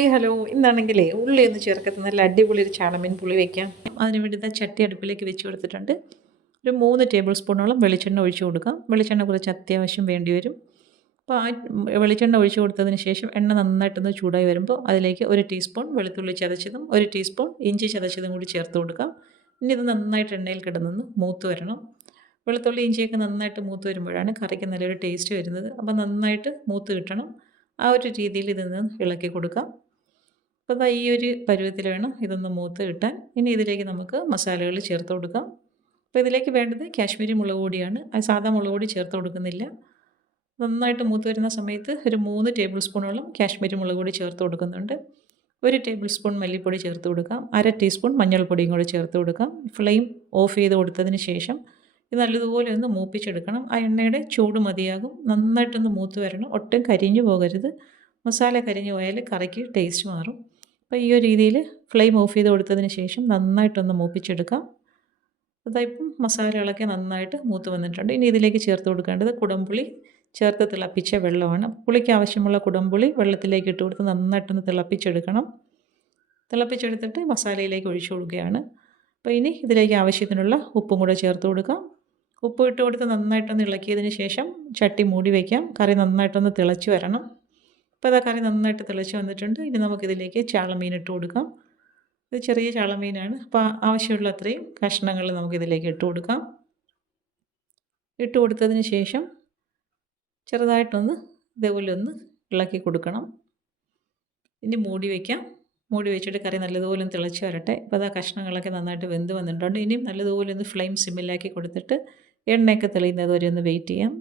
Hi hello ഇന്നാണെങ്കിലേ ഉള്ളിയൊന്ന് ചേർക്കത്ത് നല്ല അടിപൊളി ഒരു ചാളമീൻ പുളി വയ്ക്കാം. അതിന് വേണ്ടി ചട്ടി അടുപ്പിലേക്ക് വെച്ച് കൊടുത്തിട്ടുണ്ട്. ഒരു 3 ടേബിൾ സ്പൂണോളം വെളിച്ചെണ്ണ ഒഴിച്ച് കൊടുക്കാം. വെളിച്ചെണ്ണ കുറച്ച് അത്യാവശ്യം വേണ്ടി വരും. അപ്പോൾ വെളിച്ചെണ്ണ ഒഴിച്ച് കൊടുത്തതിന് ശേഷം എണ്ണ നന്നായിട്ടൊന്ന് ചൂടായി വരുമ്പോൾ അതിലേക്ക് 1 ടീസ്പൂൺ വെളുത്തുള്ളി ചതച്ചതും 1 ടീസ്പൂൺ ഇഞ്ചി ചതച്ചതും കൂടി ചേർത്ത് കൊടുക്കാം. ഇനി ഇത് നന്നായിട്ട് എണ്ണയിൽ കിടന്നൊന്ന് മൂത്ത് വരണം. വെളുത്തുള്ളി ഇഞ്ചിയൊക്കെ നന്നായിട്ട് മൂത്ത് വരുമ്പോഴാണ് കറിക്ക് നല്ലൊരു ടേസ്റ്റ് വരുന്നത്. അപ്പോൾ നന്നായിട്ട് മൂത്ത് കിട്ടണം. ആ ഒരു രീതിയിൽ ഇതൊന്ന് ഇളക്കി കൊടുക്കാം. അപ്പോൾ ദാ ഈ ഒരു പരുവത്തിൽ വേണം ഇതൊന്ന് മൂത്ത് കിട്ടാൻ. ഇനി ഇതിലേക്ക് നമുക്ക് മസാലകൾ ചേർത്ത് കൊടുക്കാം. അപ്പോൾ ഇതിലേക്ക് വേണ്ടത് കാശ്മീരി മുളക് പൊടിയാണ്. അത് സാധാ മുളക് പൊടി ചേർത്ത് കൊടുക്കുന്നില്ല. നന്നായിട്ട് മൂത്ത് വരുന്ന സമയത്ത് ഒരു 3 ടേബിൾ സ്പൂണോളം കാശ്മീരി മുളക് പൊടി ചേർത്ത് കൊടുക്കുന്നുണ്ട്. 1 ടേബിൾ സ്പൂൺ മല്ലിപ്പൊടി ചേർത്ത് കൊടുക്കാം. 1/2 ടീസ്പൂൺ മഞ്ഞൾപ്പൊടിയും കൂടി ചേർത്ത് കൊടുക്കാം. ഫ്ലെയിം ഓഫ് ചെയ്ത് കൊടുത്തതിന് ശേഷം ഇത് നല്ലതുപോലെ ഒന്ന് മൂപ്പിച്ചെടുക്കണം. ആ എണ്ണയുടെ ചൂട് മതിയാകും. നന്നായിട്ടൊന്ന് മൂത്ത് വരണം. ഒട്ടും കരിഞ്ഞു പോകരുത്. മസാല കരിഞ്ഞു പോയാൽ കറിക്ക് ടേസ്റ്റ് മാറും. അപ്പോൾ ഈ ഒരു രീതിയിൽ ഫ്ലെയിം ഓഫ് ചെയ്ത് കൊടുത്തതിന് ശേഷം നന്നായിട്ടൊന്ന് മൂപ്പിച്ചെടുക്കാം. അതായിപ്പം മസാലകളൊക്കെ നന്നായിട്ട് മൂത്ത് വന്നിട്ടുണ്ട്. ഇനി ഇതിലേക്ക് ചേർത്ത് കൊടുക്കേണ്ടത് കുടംപുളി ചേർത്ത് തിളപ്പിച്ച വെള്ളമാണ്. പുളിക്ക് ആവശ്യമുള്ള കുടംപുളി വെള്ളത്തിലേക്ക് ഇട്ട് കൊടുത്ത് നന്നായിട്ടൊന്ന് തിളപ്പിച്ചെടുക്കണം. തിളപ്പിച്ചെടുത്തിട്ട് മസാലയിലേക്ക് ഒഴിച്ചു കൊടുക്കുകയാണ്. അപ്പോൾ ഇനി ഇതിലേക്ക് ആവശ്യത്തിനുള്ള ഉപ്പും കൂടെ ചേർത്ത് കൊടുക്കാം. ഉപ്പ് ഇട്ട് കൊടുത്ത് നന്നായിട്ടൊന്ന് ഇളക്കിയതിന് ശേഷം ചട്ടി മൂടി വയ്ക്കാം. കറി നന്നായിട്ടൊന്ന് തിളച്ച് വരണം. അപ്പോൾ അതാ കറി നന്നായിട്ട് തിളച്ച് വന്നിട്ടുണ്ട്. ഇനി നമുക്കിതിലേക്ക് ചാളമീൻ ഇട്ട് കൊടുക്കാം. ഇത് ചെറിയ ചാളമീനാണ്. അപ്പോൾ ആവശ്യമുള്ള അത്രയും കഷ്ണങ്ങൾ നമുക്കിതിലേക്ക് ഇട്ട് കൊടുക്കാം. ഇട്ട് കൊടുത്തതിന് ശേഷം ചെറുതായിട്ടൊന്ന് ഇതേപോലെ ഒന്ന് ഇളക്കി കൊടുക്കണം. ഇനി മൂടി വയ്ക്കാം. മൂടി വെച്ചിട്ട് കറി നല്ലതുപോലെ ഒന്ന് തിളച്ച് വരട്ടെ. ഇപ്പോൾ അതാ കഷ്ണങ്ങളൊക്കെ നന്നായിട്ട് വെന്ത് വന്നിട്ടുണ്ട്. ഇനിയും നല്ലതുപോലെ ഒന്ന് ഫ്ലെയിം സിമ്മിലാക്കി കൊടുത്തിട്ട് എണ്ണയൊക്കെ തെളിയുന്നത് വരെ ഒന്ന് വെയിറ്റ് ചെയ്യാം.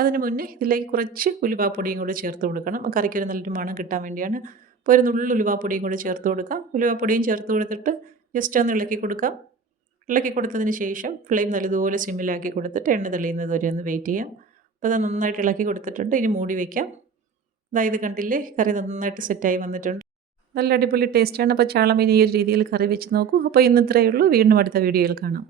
അതിന് മുന്നേ ഇതിലേക്ക് കുറച്ച് ഉലുവാപ്പൊടിയും കൂടെ ചേർത്ത് കൊടുക്കണം. കറിക്കൊരു നല്ലൊരു മണം കിട്ടാൻ വേണ്ടിയാണ്. അപ്പോൾ ഒരു നുള്ളു ഉലുവാപ്പൊടിയും കൂടെ ചേർത്ത് കൊടുക്കാം. ഉലുവാപ്പൊടിയും ചേർത്ത് കൊടുത്തിട്ട് ജസ്റ്റ് ഒന്ന് ഇളക്കി കൊടുക്കാം. ഇളക്കി കൊടുത്തതിന് ശേഷം ഫ്ലെയിം നല്ലതുപോലെ സിമ്മിലാക്കി കൊടുത്തിട്ട് എണ്ണ തെളിയുന്നത് വരെ ഒന്ന് വെയിറ്റ് ചെയ്യാം. അപ്പോൾ അത് നന്നായിട്ട് ഇളക്കി കൊടുത്തിട്ടുണ്ട്. ഇനി മൂടി വയ്ക്കാം. അതായത് കണ്ടില്ലേ, കറി നന്നായിട്ട് സെറ്റായി വന്നിട്ടുണ്ട്. നല്ല അടിപൊളി ടേസ്റ്റാണ്. അപ്പോൾ ചാളമീൻ ഈ ഒരു രീതിയിൽ കറി വെച്ച് നോക്കൂ. അപ്പോൾ ഇന്ന് ഇത്രയേ ഉള്ളൂ. വീണ്ടും അടുത്ത വീഡിയോയിൽ കാണാം.